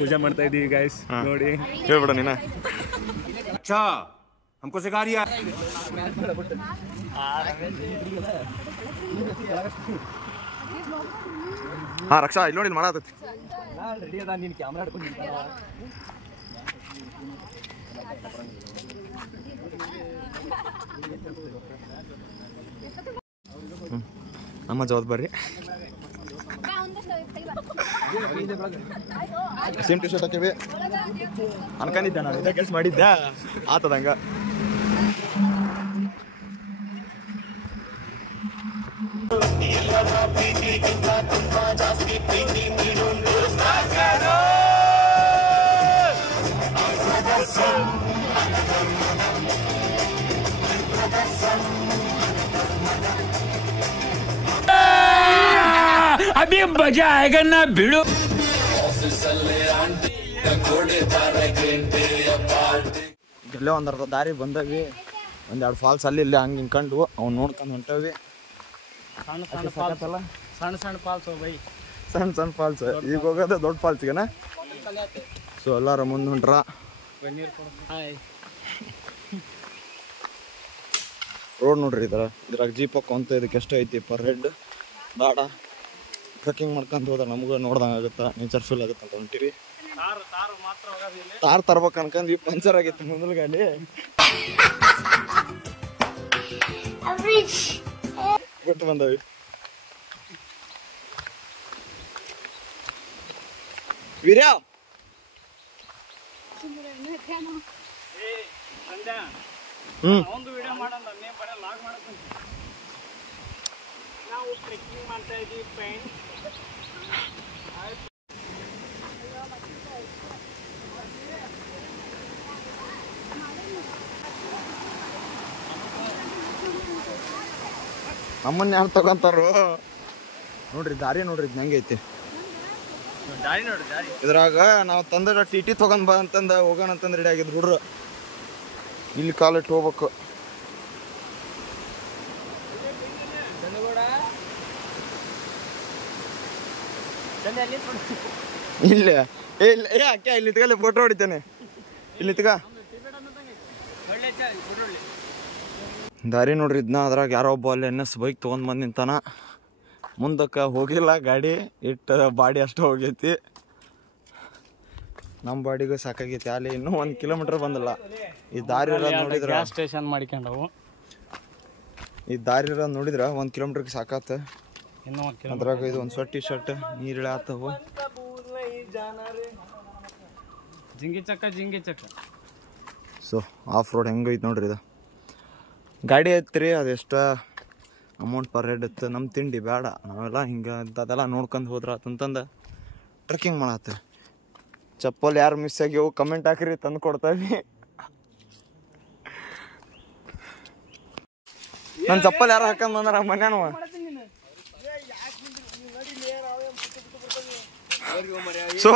ಪೂಜೆ ಮಾಡ್ತಾ ಇದೀವಿ ಗೈಸ್ ನೋಡಿ ಹೇಳ್ಬಿಡ ನೀನ अच्छा हमको सिखा रही है ಹಾ ರಕ್ಷಾ ಇಲ್ಲಿ ನೋಡಿ ಮಾಡಾತೈತಿ ರೆಡಿ ಅದ ನೀನು ಕ್ಯಾಮ್ರಾ ಹಿಡ್ಕೊಂಡು ನಮ್ಮ ಜವಾಬ್ದಾರಿ ಸೇಮ್ ಟಿ ಶರ್ಟ್ ಹಾಕಿವಿ ಅನ್ಕೊಂಡಿದ್ದೆ ನಾನು ಇದೇ ಕೆಲಸ ಮಾಡಿದ್ದೆ ಆತದಂಗ अभी मजा आएगा ना भिड़ो ಇಲ್ಲೇ ಒಂದು ಅರ್ಧ ದಾರಿ ಬಂದವಿ ಒಂದೆರಡು ಫಾಲ್ಸ್ ಅಲ್ಲಿ ಇಲ್ಲಿ ಹಂಗೆ ಹಿಂಕೊಂಡು ಅವ್ನು ನೋಡ್ಕೊಂಡು ಹೊಂಟವಿ ಸಣ್ಣ ಫಾಲ್ಸ್ ಬೈ ಸಣ್ಣ ಫಾಲ್ಸ್ ಈಗ ಹೋಗೋದು ದೊಡ್ಡ ಫಾಲ್ಸ್ಗೆನಾ ಸೊ ಎಲ್ಲಾರ ಮುಂದೆ ಹೊಂಟ್ರ ರೋಡ್ ನೋಡ್ರಿ ಇದ್ರಾಗ ಜೀಪ್ ಹಾಕೊಂತ ಇದಕ್ಕೆ ಎಷ್ಟು ಐತಿ ಪರ್ ಹೆಡ್ ದಾಡ ಟ್ರೆಕ್ಕಿಂಗ್ ಮಾಡ್ಕೊಂತ ಹೋದ್ರೆ ನಮಗೂ ನೋಡ್ದಂಗೆ ಆಗುತ್ತಾ ನೇಚರ್ ಫೀಲ್ ಆಗುತ್ತೆ ಅಂತ ಹೊಂಟಿರಿ ತಾರ್ ತರ್ಬೇಕು ಅನ್ಕೊಂಡ್ವಿ ಪಂಚರ್ ಆಗಿತ್ತು ಮುಂದಲ ಗಾಡಿ ಬಿಟ್ಟು ಬಂದವಿ ವೀರ್ಯ ಒಂದು ವಿಡಿಯೋ ಮಾಡೋಣ ನೀವು ಬರೀ ಲಾಗ್ ಮಾಡ್ಕೊಂತ ನಾವು ಟ್ರೆಕ್ಕಿಂಗ್ ಮಾಡ್ತಾ ಇದೀವಿ ಫ್ರೆಂಡ್ ನಮ್ಮನ್ನ ಯಾರು ತಗೊಂತಾರು ನೋಡ್ರಿ ದಾರಿ ನೋಡ್ರಿ ಹೆಂಗೈತಿ ದಾರಿ ನೋಡಿ ದಾರಿ ಇದ್ರಾಗ ನಾವು ತಂದ ಟಿ ತಗೊಂಡ್ ಬಾ ಅಂತಂದ ಹೋಗೋಣ ಅಂತಂದ್ ರೆಡಿ ಆಗಿದ್ರು ಹುಡ್ರು ಇಲ್ಲಿ ಕಾಲಿಟ್ಟು ಹೋಗ್ಬೇಕು ಇಲ್ಲೇ ಏ ಅಕ್ಕ ಇಲ್ಲಿ ತಗಲ್ಲಿ ಫೋಟೋ ಹೊಡಿತೇನೆ ಇಲ್ಲಿ ತಗ ದಾರಿ ನೋಡ್ರಿ ಇದನ್ನ ಅದ್ರಾಗ ಯಾರೋ ಒಬ್ಬ ಅಲ್ಲಿ NS ಬೈಕ್ ತೊಗೊಂಡ್ ಬಂದು ನಿಂತಾನ ಮುಂದಕ್ಕೆ ಹೋಗಿಲ್ಲ ಗಾಡಿ ಇಟ್ಟು ಬಾಡಿ ಅಷ್ಟು ಹೋಗೈತಿ ನಮ್ಮ ಬಾಡಿಗೂ ಸಾಕಾಗೈತಿ ಅಲ್ಲಿ ಇನ್ನೂ 1 ಕಿಲೋಮೀಟರ್ ಬಂದಿಲ್ಲ ಈ ದಾರಿ ಇರೋದು ನೋಡಿದ್ರ ಗ್ಯಾಸ್ ಸ್ಟೇಷನ್ ಮಾಡ್ಕೊಂಡವು ಈ ದಾರಿ ಇರೋದು ನೋಡಿದ್ರ 1 ಕಿಲೋಮೀಟರ್ಗೆ ಸಾಕಾತ ಇನ್ನೂ 1 ಕಿಲೋಮೀಟರ್ ಅದ್ರಾಗ ಇದು ಒಂದು ಟಿ ಶರ್ಟ್ ನೀರು ಇಳಾತವು ಜಿಂಗಿ ಚಕ್ಕ ಸೊ ಆಫ್ ರೋಡ್ ಹೆಂಗೈತೆ ನೋಡ್ರಿ ಇದು ಗಾಡಿ ಐತ್ರಿ ಅದೆಷ್ಟು ಅಮೌಂಟ್ ಪರ್ ಹೆಡ್ ಇತ್ತು ನಮ್ಮ ತಿಂಡಿ ಬೇಡ ನಾವೆಲ್ಲ ಹಿಂಗೆ ಅದೆಲ್ಲ ನೋಡ್ಕೊಂಡು ಹೋದ್ರ ಅಂತಂದು ಟ್ರೆಕ್ಕಿಂಗ್ ಮಾಡತ್ತೆ ಚಪ್ಪಲ್ ಯಾರು ಮಿಸ್ ಆಗ್ಯವು ಕಮೆಂಟ್ ಹಾಕಿರಿ ತಂದು ಕೊಡ್ತಾವಿ ನನ್ನ ಚಪ್ಪಲ್ ಯಾರು ಹಾಕಂದ್ ಬಂದ್ರ ಮನ್ಯಾನು ಸೊ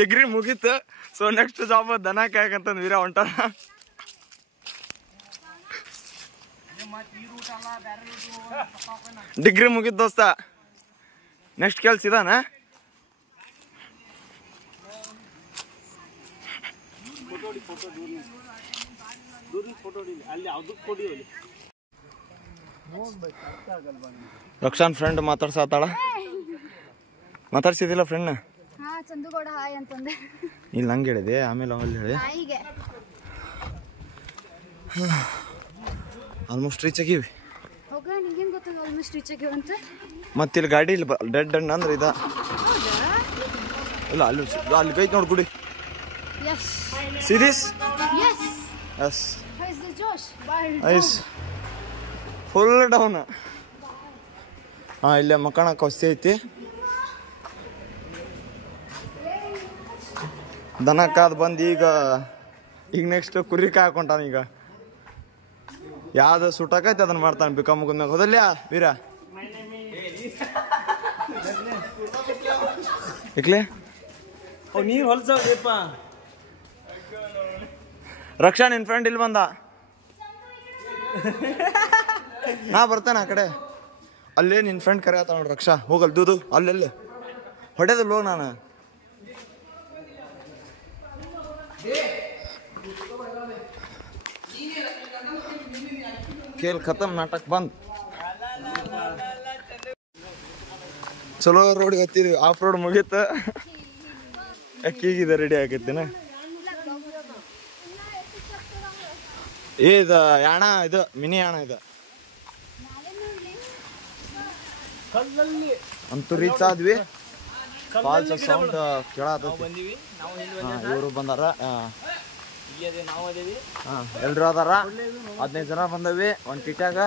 ಡಿಗ್ರಿ ಮುಗೀತು ಸೊ ನೆಕ್ಸ್ಟ್ ಜಾಬ್ ದನ ಕಾಯಕಂತಂದು ವೀರ ಹೊಂಟಾರ ಡಿಗ್ರಿ ಮುಗಿದ್ ದೋಸ್ತ ನೆಕ್ಸ್ಟ್ ಕೆಲ್ಸ ಇದಾನ ರಕ್ಷಾನ್ ಫ್ರೆಂಡ್ ಮಾತಾಡ್ಸಾತಾಳ ಮಾತಾಡ್ಸಿದಿಲ್ಲ ಫ್ರೆಂಡ್ ಚಂದುಗೌಡ ಹಾಯ್ ಅಂತಂದೆ ಇಲ್ಲಿ ನಂಗೆ ಹೇಳಿದೆ ಆಮೇಲೆ ಅಲ್ಲಿ ಹೇಳಿ ಆಲ್ಮೋಸ್ಟ್ ರೀಚ್ ಆಗಿವಿ ಮತ್ತೆ ಇಲ್ಲಿ ಗಾಡಿ ಇಲ್ಲಿ ಡೆಡ್ ಅಂಡ್ ಅಂದ್ರೆ ಇದ ಇಲ್ಲ ಅಲ್ಲಿ ಗೈತ್ ನೋಡಿ ಗುಡಿ ಸೀರೀಸ್ ಎಸ್ ಐಸ್ ಫುಲ್ ಡೌನ್ ಇಲ್ಲೇ ಮಕ್ಕಳಕ್ಕೆ ವಸ್ತಿ ಐತಿ ದನ ಕಾದ್ ಬಂದು ಈಗ ನೆಕ್ಸ್ಟ್ ಕುರಿ ಕಾಯ್ಕೊಂತಾನ ಈಗ ಯಾವ್ದು ಸುಟ್ಟಾಕೈತಿ ಅದನ್ನ ಮಾಡ್ತಾನೆ ಬಿಕಾಮ್ ಮುಗಿದ್ಮ್ಯಾಗ ಹೋದಲ್ಯ ವೀರ ಇಕ್ಲೆ ನೀರು ಹೊಲ್ಸಪ್ಪ ರಕ್ಷಾ ನಿನ್ ಫ್ರೆಂಡ್ ಇಲ್ಲಿ ಬಂದ ನಾ ಬರ್ತೇನೆ ಆ ಕಡೆ ಅಲ್ಲೇ ನಿನ್ ಫ್ರೆಂಡ್ ಕರೆ ಆತ ನೋಡ್ರಿ ರಕ್ಷಾ ಹೋಗಲ್ ದೂದು ಅಲ್ಲೆಲ್ಲ ಹೊಡೆದಲ್ಲ ಹೋಗ್ ನಾನು खेल खत्म, नाटक बंद. ಚಲೋ ರೋಡ್ ಹತ್ತಿದ್ವಿ, ಆಫ್ ರೋಡ್ ಮುಗೀತ. ಅಕ್ಕಿಗಿದೆ ರೆಡಿ ಆಗೈತಿನ. ಇದು ಯಾಣ, ಇದು ಮಿನಿ ಯಾಣ ಇದು ಅಂತೂ ರೀಚ್ ಆದ್ವಿ. ಫಾಲ್ಸ್ ಸೌಂಡ್ ಕೇಳತ್ತೈತಿ. ಇವರು ಬಂದಾರ, ಎಲ್ರು ಅದಾರ. 15 ಜನ ಬಂದವಿ ಒಂದ್ ಟಿಟ್ಯಾಗ.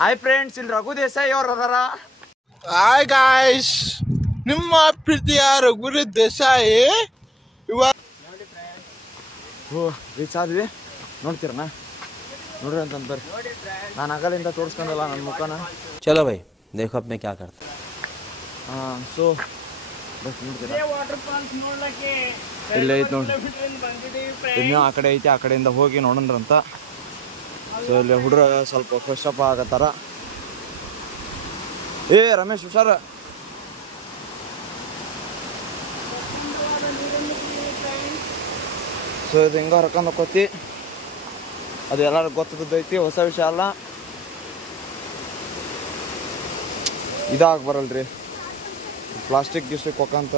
ಹಾಯ್ ಫ್ರೆಂಡ್ಸ್, ಇಲ್ಲಿ ರಘು ದೇಸಾಯಿ ಅವ್ರ ಅದಾರ. ಹಾಯ್ ಗಾಯ್ಸ್, ನಿಮ್ಮ ಪ್ರೀತಿಯ ರಘು ದೇಸಾಯಿ. ರೀಚ್ ಆದ್ವಿ, ನೋಡ್ತೀರಣ್ಣ? ನೋಡ್ರಿ ಅಂತಂದ್ ಬರ್ರಿ. ನಾನು ಅಗಲಿಂದ ತೋರಿಸ್ಕೊಂಡಲ್ಲ ನನ್ನ ಮುಖನ. ಚಲೋ ಬೈ, ದೇಖೋ ಅಪ್ನೆ ಕ್ಯಾ ಕರ್ತೆ. ಸೊ ನೋಡ್ತೀರಾ, ವಾಟರ್ ಫಾಲ್ಸ್ ನೋಡ್ಲಕ್ಕೆ ಇಲ್ಲೇ ಐತಿ ನೋಡ್ರಿ. ಬಂದಿದ್ದೀವಿ. ಇನ್ನೂ ಆ ಕಡೆ ಐತಿ, ಆ ಕಡೆಯಿಂದ ಹೋಗಿ ನೋಡೋಣ್ರಂತ. ಸೊ ಇಲ್ಲಿ ಹುಡುಗ ಸ್ವಲ್ಪ ಫ್ರೆಶ್ ಅಪ್ ಆಗತ್ತಾರ. ಏ ರಮೇಶ್ ಹುಷಾರ. ಸೊ ಇದು ಹಿಂಗ ಹರ್ಕೊಂಡ್ ಹೋಗ್ತಿ, ಅದು ಎಲ್ಲರಿಗೂ ಗೊತ್ತದೈತಿ, ಹೊಸ ವಿಷಯ ಅಲ್ಲ. ಇದಾಗ ಬರಲ್ರಿ ಪ್ಲಾಸ್ಟಿಕ್ ಗಿಸ್ಟಿಕ್ ಹೋಗಂತ.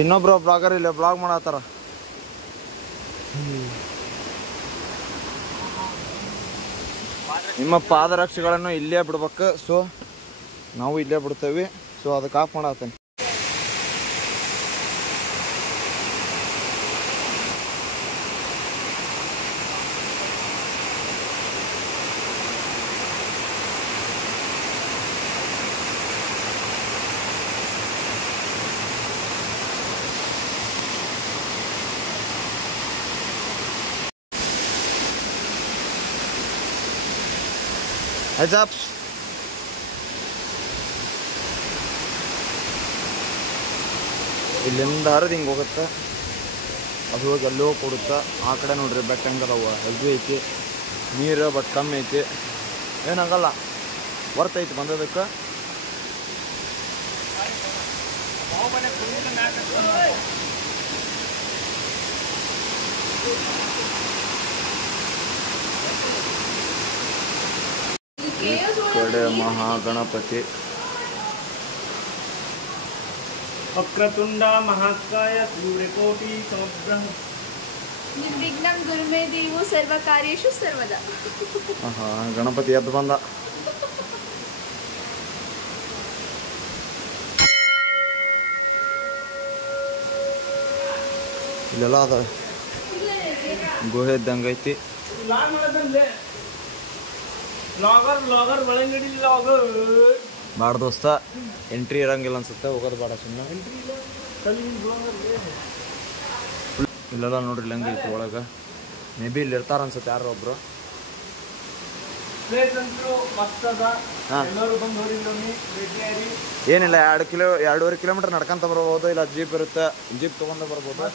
ಇನ್ನೊಬ್ರು ಬ್ಲಾಗರ್ ಇಲ್ಲಿ ಬ್ಲಾಗ್ ಮಾಡತ್ತಾರ. ನಿಮ್ಮ ಪಾದರಕ್ಷೆಗಳನ್ನು ಇಲ್ಲೇ ಬಿಡ್ಬೇಕು. ಸೊ ನಾವು ಇಲ್ಲೇ ಬಿಡ್ತೇವೆ. ಸೊ ಅದಕ್ಕೆ ಆಫ್ ಮಾಡತ್ತೇನೆ. Heads up. ಇಲ್ಲಿಂದ ಹರಿದು ಹಿಂಗೆ ಹೋಗುತ್ತೆ, ಅದು ಹೋಗಿ ಎಲ್ಲೋ ಕೊಡುತ್ತೆ. ಆ ಕಡೆ ನೋಡ್ರಿ ಬೆಟ್ಟ ಹೆಂಗದವ, ಹೆಲ್ದಿ ಐತಿ, ನೀರು ಬಟ್ ಕಮ್ಮಿ ಐತಿ, ಏನಾಗಲ್ಲ, ವರ್ತ್ ಐತಿ ಬಂದದಕ್ಕೆ. ಕಡೆ ಮಹಾಗಣಪತಿ. ವಕ್ರತುಂಡ ಮಹಾಕಾಯ ಸೂರ್ಯಕೋಟಿ ಸಮಗ್ರ ನಿರ್ವಿಘ್ನಂ ಗುರುಮೇ ದೇವು ಸರ್ವ ಕಾರ್ಯೇಷು ಸರ್ವದಾ. ಗಣಪತಿ ಎದ್ದು ಬಂದ. ಇಲ್ಲೆಲ್ಲ ಅದ ಗುಹೆ ಇದ್ದಂಗೆ ಐತಿ. ಬಾಡ ದೋಸ್ತ, ಎಂಟ್ರಿ ಇರಂಗಿಲ್ಲ ಅನ್ಸುತ್ತೆ, ಹೋಗೋದು ಬೇಡ ಸುಮ್ಮನೆ. ಇಲ್ಲೆಲ್ಲ ನೋಡ್ರಿ ಹೆಂಗೆ ಐತಿ ಒಳಗೆ. ಮೇ ಬಿ ಇಲ್ಲಿ ಇರ್ತಾರ ಅನ್ಸುತ್ತೆ ಯಾರೋ ಒಬ್ರು. ಏನಿಲ್ಲ, 2.5 ಕಿಲೋಮೀಟರ್ ನಡ್ಕೊಂತ ಬರ್ಬೋದು, ಇಲ್ಲ ಜೀಪ್ ಇರುತ್ತೆ, ಜೀಪ್ ತೊಗೊಂಡು ಬರ್ಬೋದು.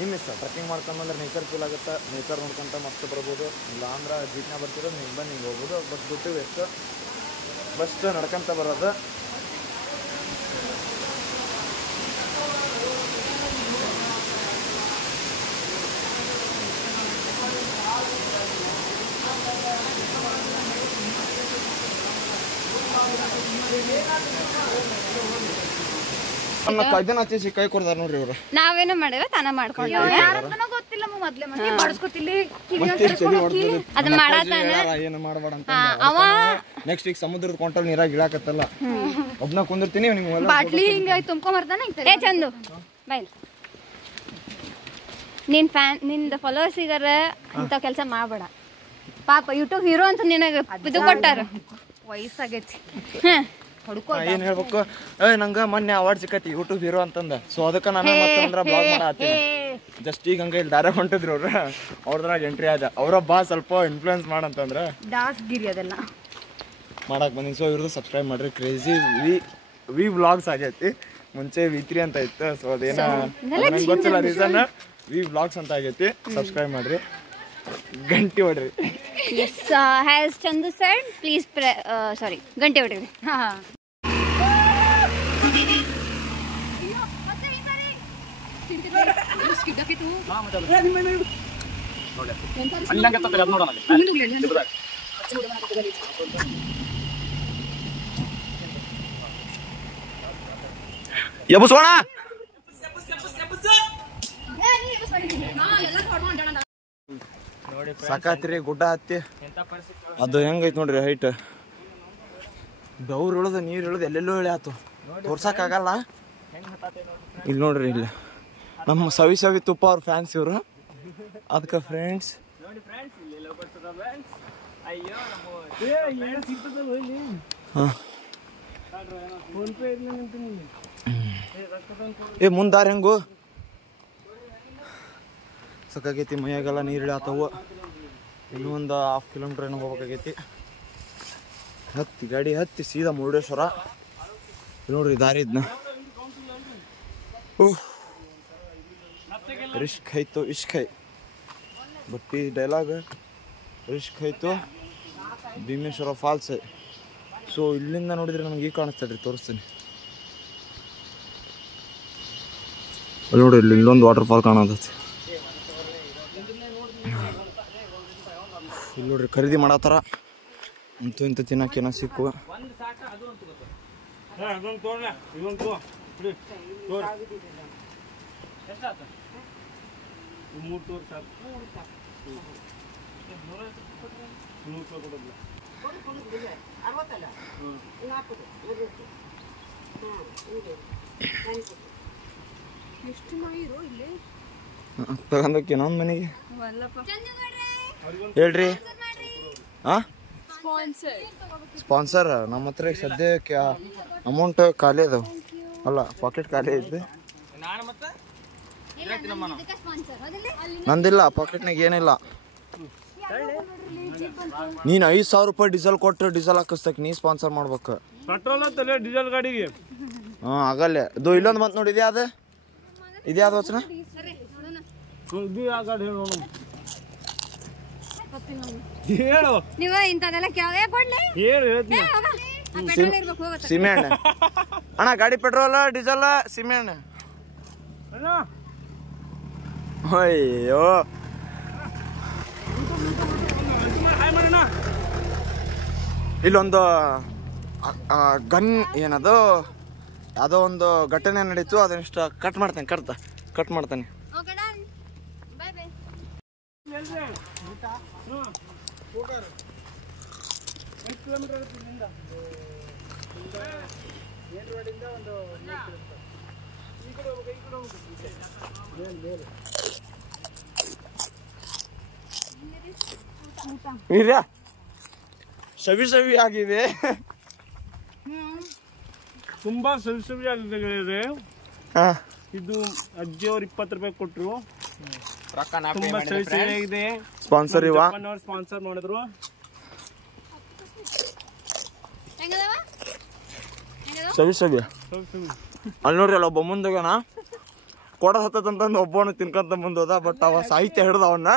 ನಿಮ್ಮ ಇಷ್ಟ. ಟ್ರೆಕ್ಕಿಂಗ್ ಮಾಡ್ಕೊಂಡು ಬಂದ್ರೆ ನೇಚರ್ ಫೀಲ್ ಆಗುತ್ತೆ, ನೇಚರ್ ನೋಡ್ಕೊಂತ ಮಸ್ತ್ ಬರ್ಬೋದು. ಇಲ್ಲ ಅಂದ್ರೆ ಜೀಪ್ನ ಬರ್ತಿರೋ ನೀವು ಬಂದು ಹಿಂಗೆ ಹೋಗ್ಬೋದು. ಬಸ್ ದುಡ್ಡು ವೇಸ್ಟ್, ಬಸ್ಟ್ ನಡ್ಕೊಂತ ಬರೋದು. ಇದನ್ನ ಹಚ್ಚಿ ಕೈ ಕೊಡ್ತಾರ ನೋಡ್ರಿ ಇವ್ರು. ನಾವೇನೋ ಮಾಡಿದ್ರೆ ತಾನ ಮಾಡ್ಕೊಂಡು ಗೊತ್ತಿಲ್ಲ, ಮೊದ್ಲೇ ಮಾಡಿಸ್ಕೊತಿಲ್ಲಿ ಅದ್ ಮಾಡತಾನ. ಏನು ಮಾಡಬೇಡ ಅಂತ ಅವ ನೆಕ್ಸ್ಟ್ ವೀಕ್ ಸಮುದ್ರದ ಕೊಂಟಲ್ ನೀರಾಗ ಇಳಾಕತ್ತಲ್ಲ, ಒಬ್ನ ಕುಂದಿರ್ತೀನಿ. ಬಾಟ್ಲಿ ಹಿಂಗ ತುಂಬ್ಕೊಂಬರ್ತಾನ. ಏ ಚಂದು ಬೈ, ನಿನ್ ಫ್ಯಾನ್ ನಿಂದ ಫಾಲೋವರ್ಸಿಗಾರ ಇಂಥ ಕೆಲಸ ಮಾಡಬೇಡ. ಪಾಪ ಯೂಟ್ಯೂಬ್ ಹೀರೋ ಅಂತ ನಿನಗೆ ಇದು ಕೊಟ್ಟಾರ, ವಯಸ್ಸಾಗೈತಿ. ಏನ್ ಹೇಳ್ಬೇಕು, ನಂಗ ಮೊನ್ನೆ ಅವಾರ್ಡ್ ಸಿಕ್ಕತಿ ಯೂಟ್ಯೂಬ್ ಹೀರೋ ಅಂತಂದ. ಸೊ ಅದಕ್ಕೆ ನಾನು ಮತ್ತೆ ಬ್ಲಾಗ್ ಮಾಡತ್ತೀನಿ. ಜಸ್ಟ್ ಈಗ ಹಂಗ ಇಲ್ಲಿ ದಾರ ಹೊಂಟಿದ್ರು ಅವ್ರ, ಅವ್ರದ್ರಾಗ ಎಂಟ್ರಿ ಆದ. ಅವ್ರ ಬಾ ಸ್ವಲ್ಪ ಇನ್ಫ್ಲೂಯೆನ್ಸ್ ಮಾಡಂತಂದ್ರ ದಾಸ್ಗಿರಿ ಅದೆಲ್ಲ ಮಾಡಕ್ ಬಂದಿನಿ. ಸೊ ಇವ್ರದ್ದು ಸಬ್ಸ್ಕ್ರೈಬ್ ಮಾಡ್ರಿ. ಕ್ರೇಜಿ ವಿ ವ್ಲಾಗ್ಸ್ ಆಗೈತಿ, ಮುಂಚೆ V3 ಅಂತ ಇತ್ತು. ಸೊ ಅದೇನ ಗೊತ್ತಿಲ್ಲ ರೀಸನ್, ವಿ ವ್ಲಾಗ್ಸ್ ಅಂತ ಆಗೈತಿ. ಸಬ್ಸ್ಕ್ರೈಬ್ ಮಾಡ್ರಿ, ಗಂಟೆ ಹೊಡ್ರಿ. Yes, has Chandu said, please ಗಂಟೆ ಹೊಡ್ರಿ. ಎಬ್ಬಸೋಣ ಸಾಕಾತ್ರಿ ಗುಡ್ಡ ಹತ್ತಿ ಅದು ಹೆಂಗೈತಿ ನೋಡ್ರಿ ಹೈಟ್ ಬೆವ್ರು ಇಳದ ನೀರು ಇಳದ ಎಲ್ಲೆಲ್ಲೋ ಇಳಿ ಆತು ತೋರ್ಸಕ್ಕಾಗಲ್ಲ ಇಲ್ಲಿ ನೋಡ್ರಿ ಇಲ್ಲಿ ನಮ್ಮ ಸವಿ ತುಪ್ಪ ಅವ್ರ ಫ್ಯಾನ್ಸ್ ಇವರು ಅದಕ್ಕೆ ಫ್ರೆಂಡ್ಸ್ ಏ ಮುಂದಾರ ಹೆಂಗು ಸಾಕಾಗೈತಿ ಮೈಯಾಗೆಲ್ಲ ನೀರು ಇಳಿಯಾತವು ಇನ್ನೂ ಒಂದು 1/2 ಕಿಲೋಮೀಟರ್ ಏನೋ ಹೋಗ್ಬೇಕಾಗೈತಿ ಹತ್ತಿ ಗಾಡಿ ಹತ್ತಿ ಸೀದಾ ಮುರುಡೇಶ್ವರ ನೋಡ್ರಿ ದಾರಿ ಇದನ್ನ ರಿಸ್ಕ್ ಆಯ್ತು ಇಷ್ಕ್ ಹೈ ಬಟ್ಟಿ ಡೈಲಾಗ್ ರಿಸ್ಕ್ ಆಯ್ತು ಭೀಮೇಶ್ವರ ಫಾಲ್ಸ್ ಸೊ ಇಲ್ಲಿಂದ ನೋಡಿದ್ರೆ ನಮ್ಗೆ ಈಗ ಕಾಣಿಸ್ತದ್ರಿ ತೋರಿಸ್ತೀನಿ ಅಲ್ಲಿ ನೋಡ್ರಿ ಇಲ್ಲೊಂದು ವಾಟರ್ ಫಾಲ್ ಕಾಣತೈತಿ ಇಲ್ಲಿ ನೋಡ್ರಿ ಖರೀದಿ ಮಾಡತ್ತಾರ ಅಂತೂ ಇಂಥ ತಿನ್ನಕ್ಕೇನೋ ಸಿಕ್ಕು ತಗೊಂಡೋಕೆ ನಮ್ಮ ಮನೆಗೆ ಹೇಳ್ರಿ ಸ್ಪಾನ್ಸರ್ ನಮ್ಮ ಹತ್ರ ಸದ್ಯಕ್ಕೆ ಅಮೌಂಟ್ ಖಾಲಿ ಅದಾವ ಅಲ್ಲ ಪಾಕೆಟ್ ಖಾಲಿ ಐತಿ ನಂದಿಲ್ಲ ಪಾಕೆಟ್ನಾಗ ಏನಿಲ್ಲ ನೀನ್ 5,000 ರೂಪಾಯಿ ಡೀಸೆಲ್ ಕೊಟ್ಟು ಡೀಸೆಲ್ ಹಾಕಿಸ್ತಕ್ ನೀ ಸ್ಪಾನ್ಸರ್ ಮಾಡ್ಬೇಕು ಪೆಟ್ರೋಲ್ ಡೀಸೆಲ್ ಗಾಡಿಗೆ ಆಗಲ್ಲೇ ಇದು ಇಲ್ಲೊಂದು ಬಂತು ನೋಡಿ ಇದ್ಯಾವ್ದು ಇದ್ಯಾವ್ದು ವಚನ ಹೇಳು ನೀವು ಇಂಥದೆಲ್ಲ ಕೊಡ್ಲಿ ಸಿಮೆಂಟ್ ಅಣ್ಣ ಗಾಡಿ ಪೆಟ್ರೋಲ್ ಡೀಸೆಲ್ ಸಿಮೆಂಟ್ ಅಯ್ಯೋ ಇಲ್ಲೊಂದು ಗನ್ ಏನದು ಯಾವುದೋ ಒಂದು ಘಟನೆ ನಡೀತು ಅದನ್ನಿಷ್ಟ ಕಟ್ ಮಾಡ್ತೇನೆ ಸವಿ ಆಗಿದೆ ತುಂಬಾ ಸವಿ ಆಗಿದೆ ಇದು ಅಜ್ಜಿಯವ್ರು 20 ರೂಪಾಯಿ ಕೊಟ್ರು ತುಂಬಾ ಸವಿ ಆಗಿದೆ ಸ್ಪಾನ್ಸರ್ ಸ್ಪಾನ್ಸರ್ ಮಾಡಿದ್ರು ಸವಿ ಅಲ್ಲಿ ನೋಡ್ರಿ ಅಲ್ಲ ಒಬ್ಬ ಮುಂದೋಗ್ಯಾನ ಕೊಡ ಹತ್ತಂತಂದು ಒಬ್ಬನು ತಿನ್ಕಂತ ಮುಂದೋದ ಬಟ್ ಅವ ಸಾಹಿತ್ಯ ಹಿಡ್ದ ಅವನ್ನ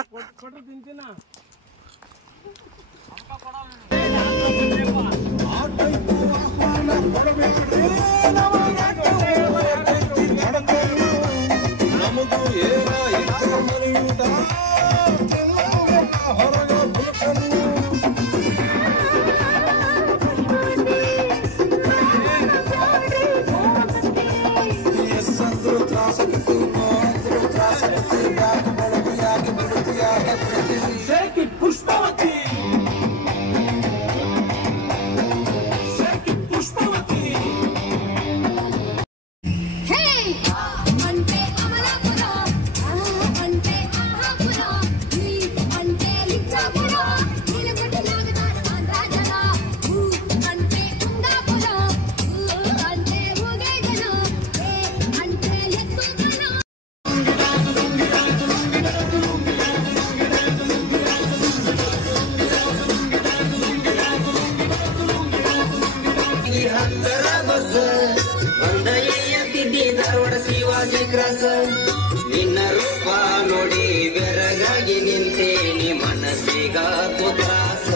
ನಿನ್ನ ರೂಪ ನೋಡಿ ಬೆರಗಾಗಿ ನಿಂತೇನೆ ಮನಸ್ಸಿಗಾತು ತ್ರಾಸ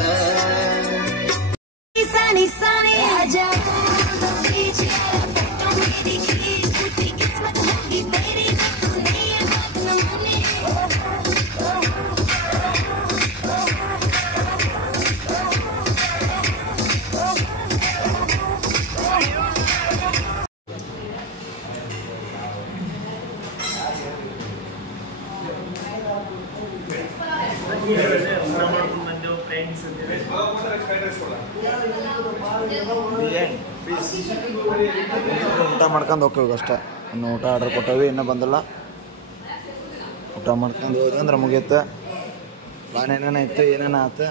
ಊಟ ಮಾಡ್ಕೊಂಡು ಹೋಗ್ತೀವಿ ಅಷ್ಟೇ. ಇನ್ನು ಊಟ ಆರ್ಡ್ರ್ ಕೊಟ್ಟವಿ, ಇನ್ನೂ ಬಂದಿಲ್ಲ. ಊಟ ಮಾಡ್ಕೊಂಡು ಹೋದ್ವಿ ಅಂದ್ರೆ ಮುಗಿಯುತ್ತೆ. ಪ್ಲಾನ್ ಏನೇನು ಇತ್ತು ಏನೇನು ಆಯ್ತು